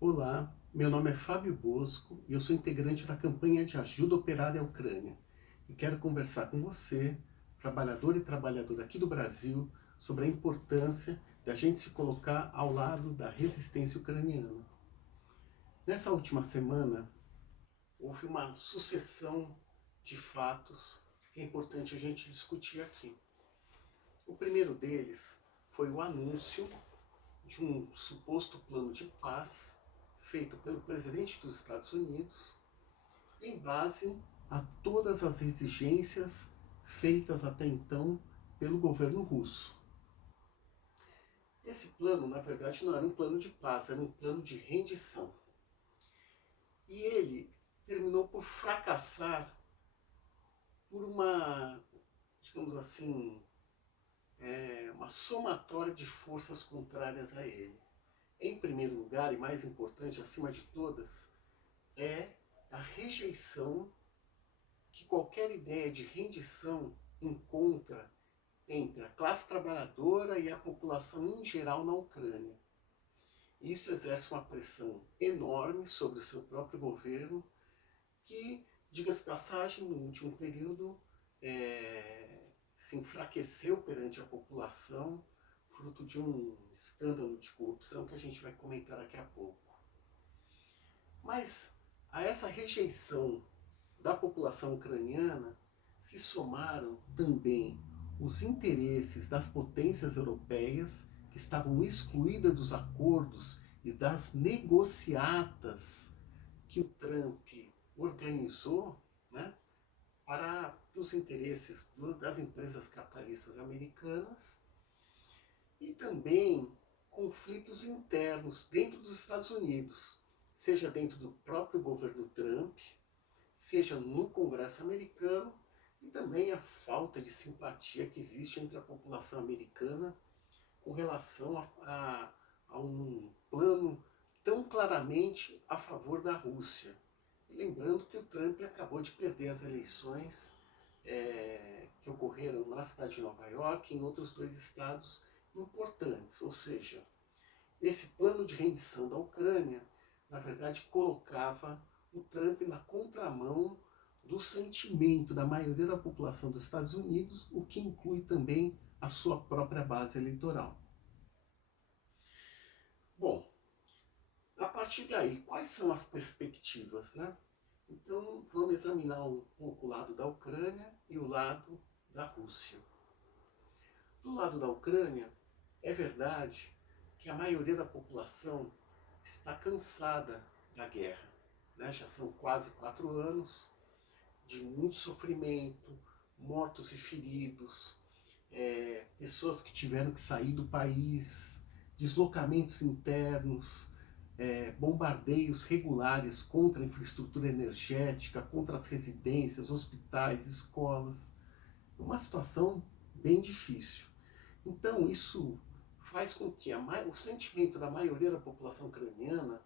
Olá, meu nome é Fábio Bosco e eu sou integrante da campanha de ajuda operária à Ucrânia. E quero conversar com você, trabalhador e trabalhadora aqui do Brasil, sobre a importância de a gente se colocar ao lado da resistência ucraniana. Nessa última semana, houve uma sucessão de fatos que é importante a gente discutir aqui. O primeiro deles foi o anúncio de um suposto plano de paz feito pelo presidente dos Estados Unidos em base a todas as exigências feitas até então pelo governo russo. Esse plano, na verdade, não era um plano de paz, era um plano de rendição. E ele terminou por fracassar por uma, digamos assim, uma somatória de forças contrárias a ele. Em primeiro lugar, e mais importante, acima de todas, é a rejeição que qualquer ideia de rendição encontra entre a classe trabalhadora e a população em geral na Ucrânia. Isso exerce uma pressão enorme sobre o seu próprio governo, que, diga-se passagem, no último período se enfraqueceu perante a população, fruto de um escândalo de corrupção que a gente vai comentar daqui a pouco. Mas a essa rejeição da população ucraniana se somaram também os interesses das potências europeias, que estavam excluídas dos acordos e das negociatas que o Trump organizou, né, para os interesses das empresas capitalistas americanas, e também conflitos internos dentro dos Estados Unidos, seja dentro do próprio governo Trump, seja no Congresso americano, e também a falta de simpatia que existe entre a população americana com relação a um plano tão claramente a favor da Rússia. E lembrando que o Trump acabou de perder as eleições que ocorreram na cidade de Nova York e em outros dois estados importantes. Ou seja, esse plano de rendição da Ucrânia, na verdade, colocava o Trump na contramão do sentimento da maioria da população dos Estados Unidos, o que inclui também a sua própria base eleitoral. Bom, a partir daí, quais são as perspectivas, né? Então, vamos examinar um pouco o lado da Ucrânia e o lado da Rússia. Do lado da Ucrânia, é verdade que a maioria da população está cansada da guerra, né? Já são quase 4 anos de muito sofrimento, mortos e feridos, pessoas que tiveram que sair do país, deslocamentos internos, bombardeios regulares contra a infraestrutura energética, contra as residências, hospitais, escolas. Uma situação bem difícil. Então isso faz com que o sentimento da maioria da população ucraniana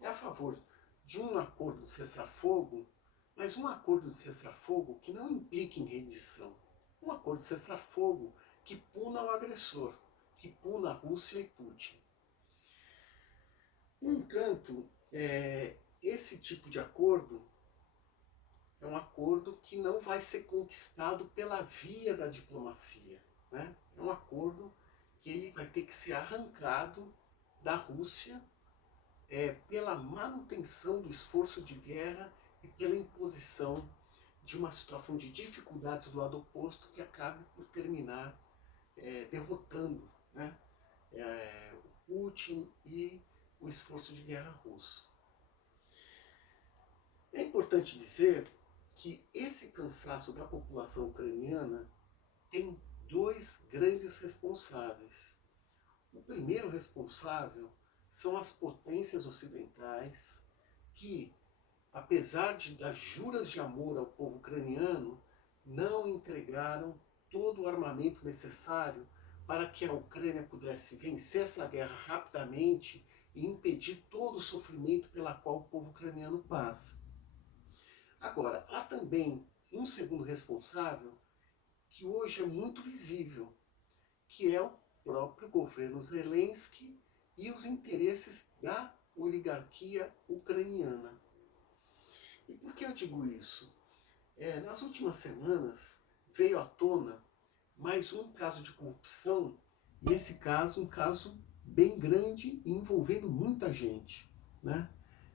é a favor de um acordo de cessar-fogo, mas um acordo de cessar-fogo que não implique em rendição. Um acordo de cessar-fogo que puna o agressor, que puna a Rússia e Putin. No entanto, esse tipo de acordo é um acordo que não vai ser conquistado pela via da diplomacia, né? É um acordo que ele vai ter que ser arrancado da Rússia pela manutenção do esforço de guerra e pela imposição de uma situação de dificuldades do lado oposto que acabe por terminar derrotando, né, o Putin e o esforço de guerra russo. É importante dizer que esse cansaço da população ucraniana tem dois grandes responsáveis. O primeiro responsável são as potências ocidentais que, apesar das juras de amor ao povo ucraniano, não entregaram todo o armamento necessário para que a Ucrânia pudesse vencer essa guerra rapidamente e impedir todo o sofrimento pela qual o povo ucraniano passa. Agora, há também um segundo responsável que hoje é muito visível, que é o próprio governo Zelensky e os interesses da oligarquia ucraniana. E por que eu digo isso? Nas últimas semanas veio à tona mais um caso de corrupção, e esse caso, um caso bem grande e envolvendo muita gente, né?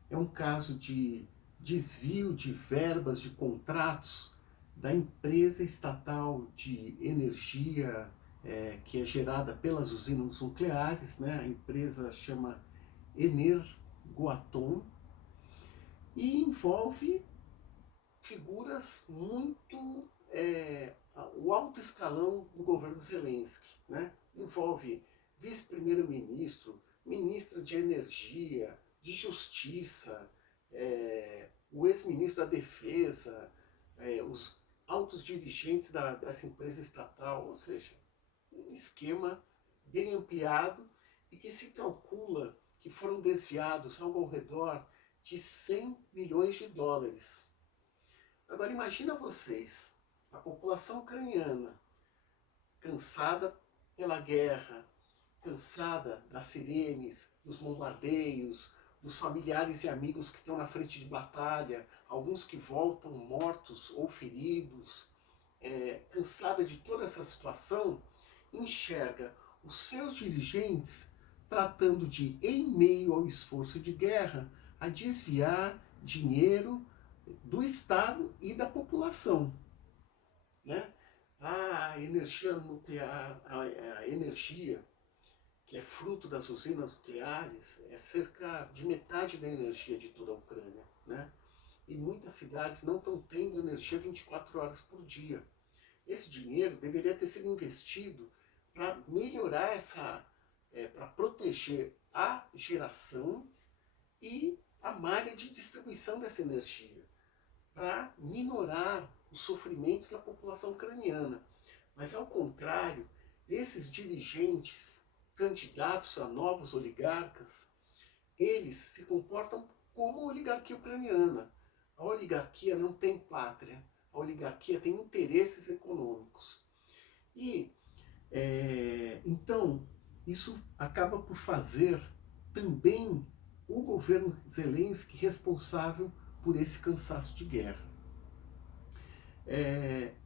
É um caso de desvio de verbas de contratos da empresa estatal de energia que é gerada pelas usinas nucleares, né? A empresa chama Energoatom, e envolve figuras muito o alto escalão do governo Zelensky, né? Envolve vice-primeiro-ministro, ministra de energia, de justiça, o ex-ministro da defesa, os altos dirigentes dessa empresa estatal, ou seja, um esquema bem ampliado e que se calcula que foram desviados ao redor de 100 milhões de dólares. Agora imagina vocês, a população ucraniana, cansada pela guerra, cansada das sirenes, dos bombardeios, dos familiares e amigos que estão na frente de batalha, alguns que voltam mortos ou feridos, cansada de toda essa situação, enxerga os seus dirigentes tratando de, em meio ao esforço de guerra, a desviar dinheiro do Estado e da população, né? A energia nuclear, a energia que é fruto das usinas nucleares, é cerca de metade da energia de toda a Ucrânia, né? E muitas cidades não estão tendo energia 24 horas por dia. Esse dinheiro deveria ter sido investido para melhorar para proteger a geração e a malha de distribuição dessa energia, para minorar os sofrimentos da população ucraniana. Mas, ao contrário, esses dirigentes, candidatos a novos oligarcas, eles se comportam como a oligarquia ucraniana. A oligarquia não tem pátria, a oligarquia tem interesses econômicos. E, então, isso acaba por fazer também o governo Zelensky responsável por esse cansaço de guerra.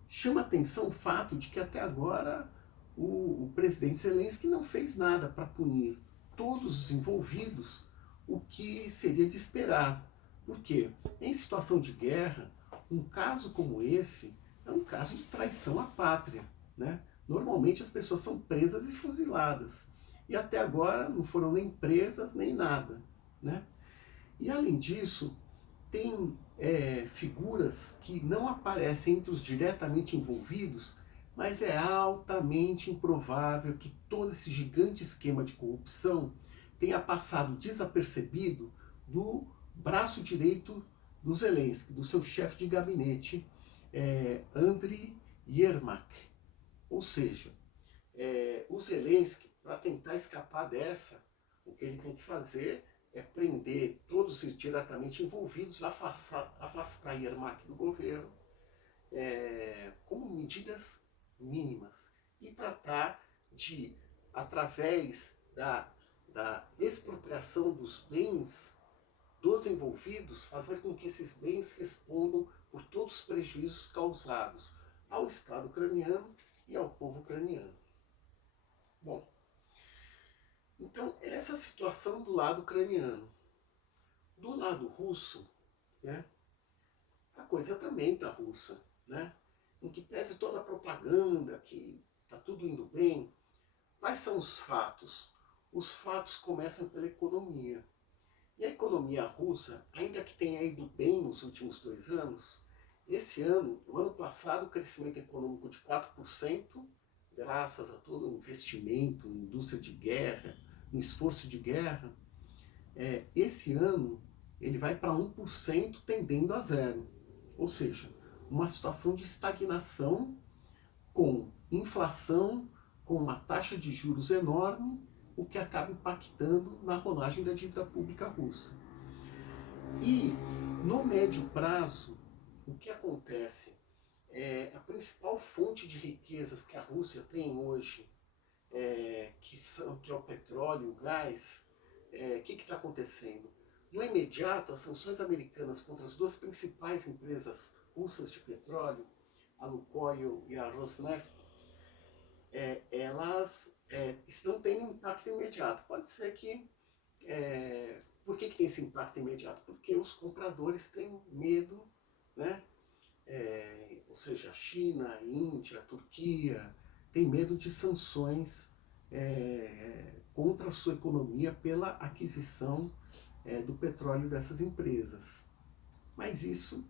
Chama atenção o fato de que até agora o presidente Zelensky não fez nada para punir todos os envolvidos, o que seria de esperar. Por quê? Em situação de guerra, um caso como esse é um caso de traição à pátria, né? Normalmente as pessoas são presas e fuziladas. E até agora não foram nem presas nem nada, né? E além disso, tem figuras que não aparecem entre os diretamente envolvidos, mas é altamente improvável que todo esse gigante esquema de corrupção tenha passado desapercebido do braço direito do Zelensky, do seu chefe de gabinete, Andriy Yermak. Ou seja, o Zelensky, para tentar escapar dessa, o que ele tem que fazer é prender todos os diretamente envolvidos, afastar Yermak do governo, como medidas mínimas, e tratar de, através da expropriação dos bens dos envolvidos, fazer com que esses bens respondam por todos os prejuízos causados ao Estado ucraniano e ao povo ucraniano. Bom, então essa situação do lado ucraniano. Do lado russo, né, a coisa também está russa, né? Em que pese toda a propaganda que está tudo indo bem, quais são os fatos? Os fatos começam pela economia. E a economia russa, ainda que tenha ido bem nos últimos 2 anos, esse ano, no ano passado, o crescimento econômico de 4%, graças a todo o investimento em indústria de guerra, no esforço de guerra, esse ano ele vai para 1%, tendendo a zero. Ou seja, uma situação de estagnação, com inflação, com uma taxa de juros enorme, o que acaba impactando na rolagem da dívida pública russa. E, no médio prazo, o que acontece? A principal fonte de riquezas que a Rússia tem hoje, que é o petróleo, o gás, que está acontecendo? No imediato, as sanções americanas contra as duas principais empresas russas de petróleo, a Lukoil e a Rosneft, elas estão tendo impacto imediato. Pode ser que... por que tem esse impacto imediato? Porque os compradores têm medo, né? Ou seja, a China, a Índia, a Turquia, têm medo de sanções contra a sua economia pela aquisição do petróleo dessas empresas. Mas isso,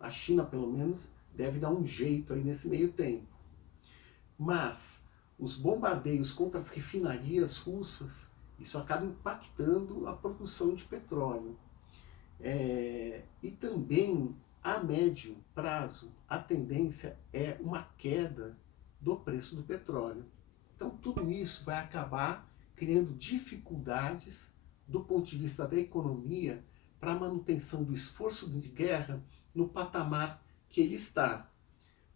a China pelo menos, deve dar um jeito aí nesse meio tempo. Mas os bombardeios contra as refinarias russas, isso acaba impactando a produção de petróleo. E também, a médio prazo, a tendência é uma queda do preço do petróleo. Então tudo isso vai acabar criando dificuldades do ponto de vista da economia para a manutenção do esforço de guerra no patamar que ele está.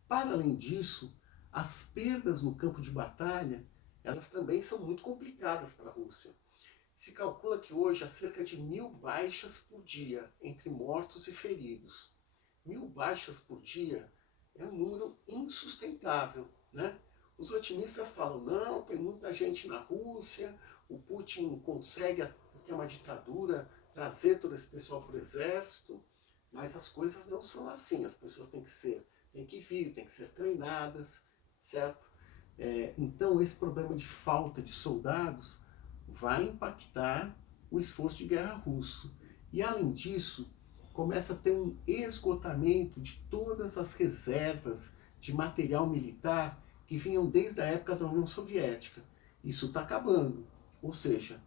Para além disso, as perdas no campo de batalha, elas também são muito complicadas para a Rússia. Se calcula que hoje há cerca de 1000 baixas por dia, entre mortos e feridos. 1000 baixas por dia é um número insustentável, né? Os otimistas falam, não, tem muita gente na Rússia, o Putin consegue, ter uma ditadura, trazer todo esse pessoal para o exército, mas as coisas não são assim, as pessoas têm que vir, têm que ser treinadas, certo? Então esse problema de falta de soldados vai impactar o esforço de guerra russo. E além disso, começa a ter um esgotamento de todas as reservas de material militar que vinham desde a época da União Soviética. Isso está acabando. Ou seja,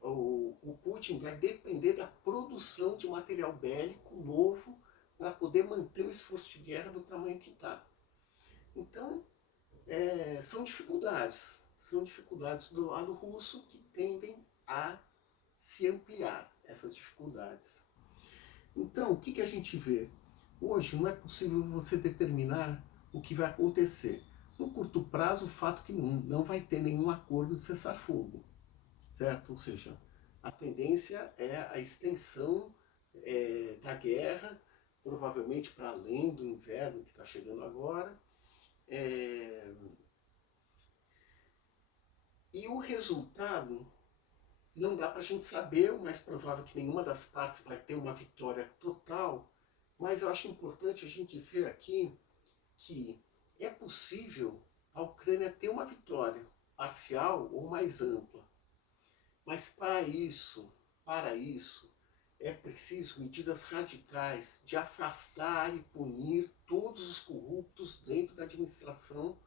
o Putin vai depender da produção de material bélico novo para poder manter o esforço de guerra do tamanho que está. Então, são dificuldades do lado russo que tendem a se ampliar, essas dificuldades. Então, o que a gente vê? Hoje não é possível você determinar o que vai acontecer. No curto prazo, o fato é que não vai ter nenhum acordo de cessar-fogo, certo? Ou seja, a tendência é a extensão da guerra, provavelmente para além do inverno que está chegando agora. E o resultado não dá para a gente saber, o mais provável é que nenhuma das partes vai ter uma vitória total, mas eu acho importante a gente dizer aqui que é possível a Ucrânia ter uma vitória parcial ou mais ampla. Mas para isso é preciso medidas radicais de afastar e punir todos os corruptos dentro da administração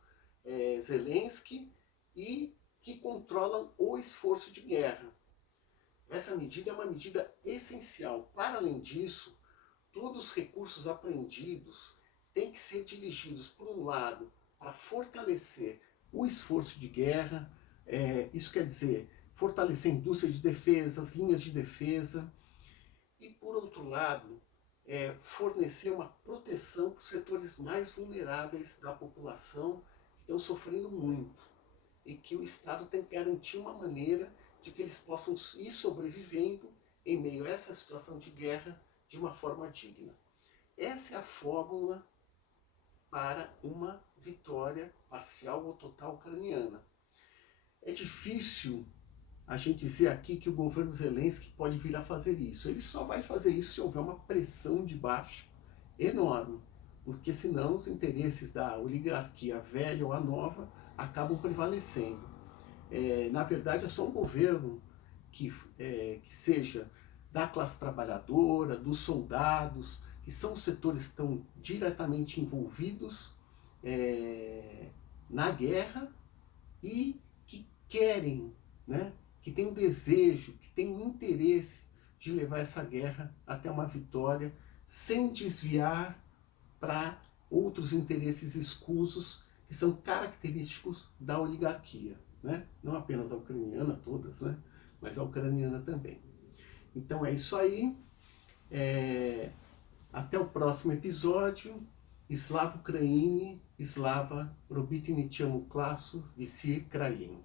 Zelensky e que controlam o esforço de guerra. Essa medida é uma medida essencial. Para além disso, todos os recursos apreendidos têm que ser dirigidos, por um lado, para fortalecer o esforço de guerra, isso quer dizer, fortalecer a indústria de defesa, as linhas de defesa, e por outro lado, fornecer uma proteção para os setores mais vulneráveis da população que estão sofrendo muito e que o Estado tem que garantir uma maneira de que eles possam ir sobrevivendo em meio a essa situação de guerra de uma forma digna. Essa é a fórmula para uma vitória parcial ou total ucraniana. É difícil a gente dizer aqui que o governo Zelensky pode vir a fazer isso. Ele só vai fazer isso se houver uma pressão de baixo enorme, porque senão os interesses da oligarquia velha ou a nova acabam prevalecendo. Na verdade, é só um governo que seja da classe trabalhadora, dos soldados, que são os setores que estão diretamente envolvidos na guerra e que querem, né, que tem o desejo, que tem o interesse de levar essa guerra até uma vitória, sem desviar para outros interesses escusos que são característicos da oligarquia, né? Não apenas a ucraniana, todas, né? Mas a ucraniana também. Então é isso aí. Até o próximo episódio. Slava Ukraini, Slava Probitnichemu Klasu, Visi Kraim.